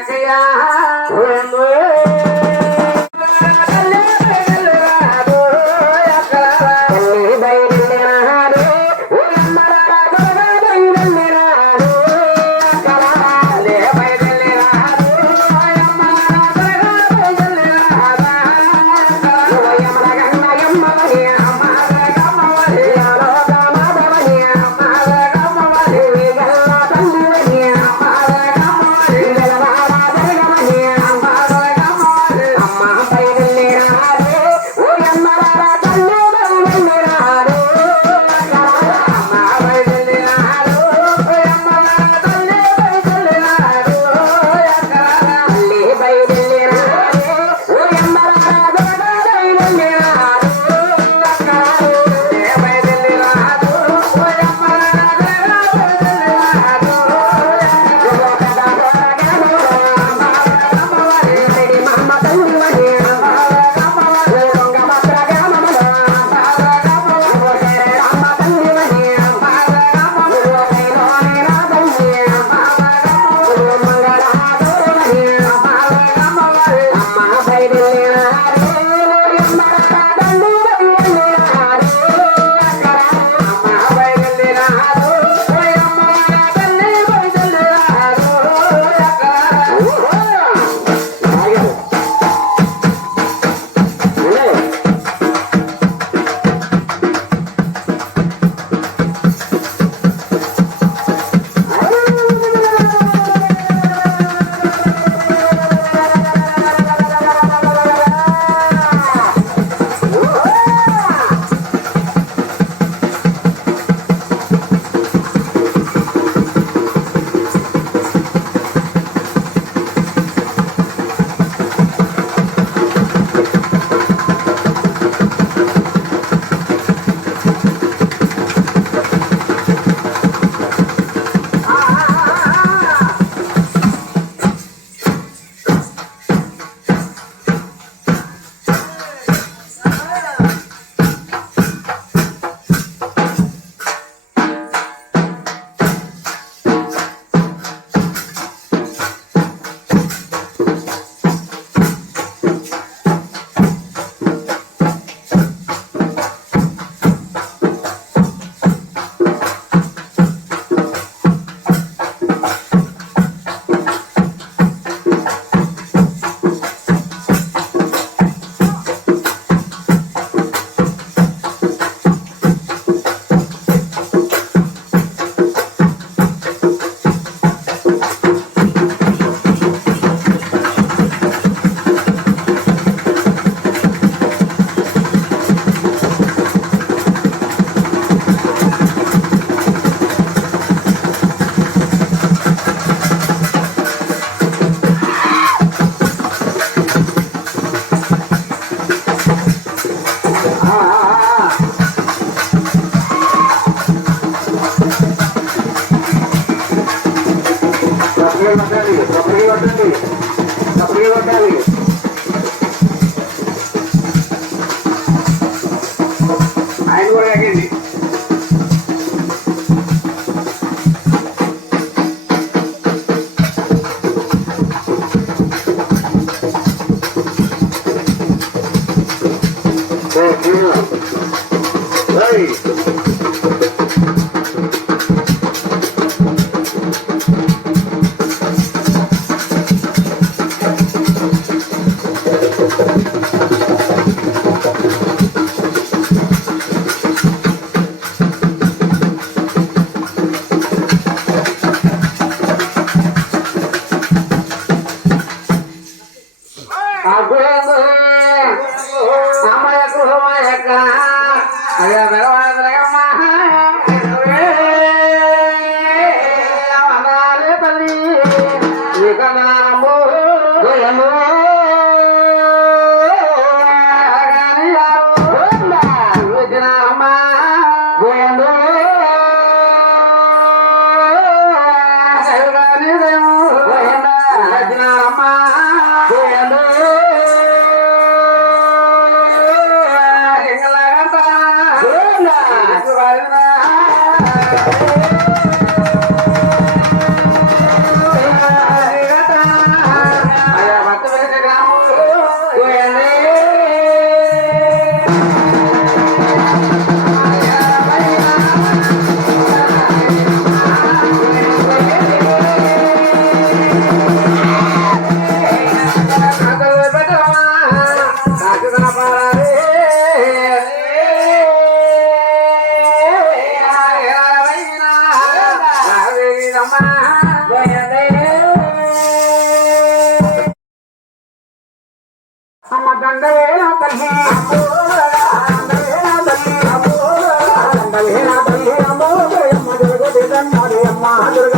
রাখিয়া Thank you. Hey. పర్వా I'm gonna.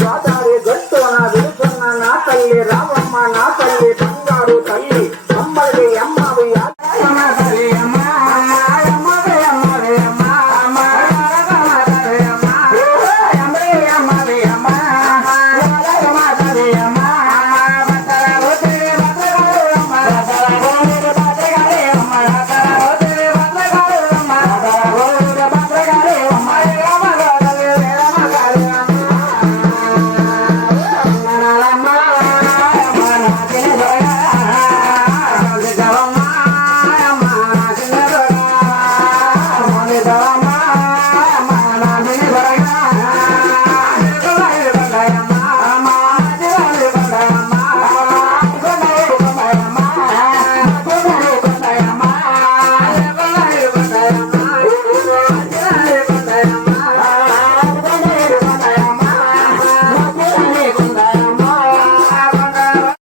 సాదారి గొంతు నా వెలుగున్న నా తల్లి రామమ్మ నా తల్లి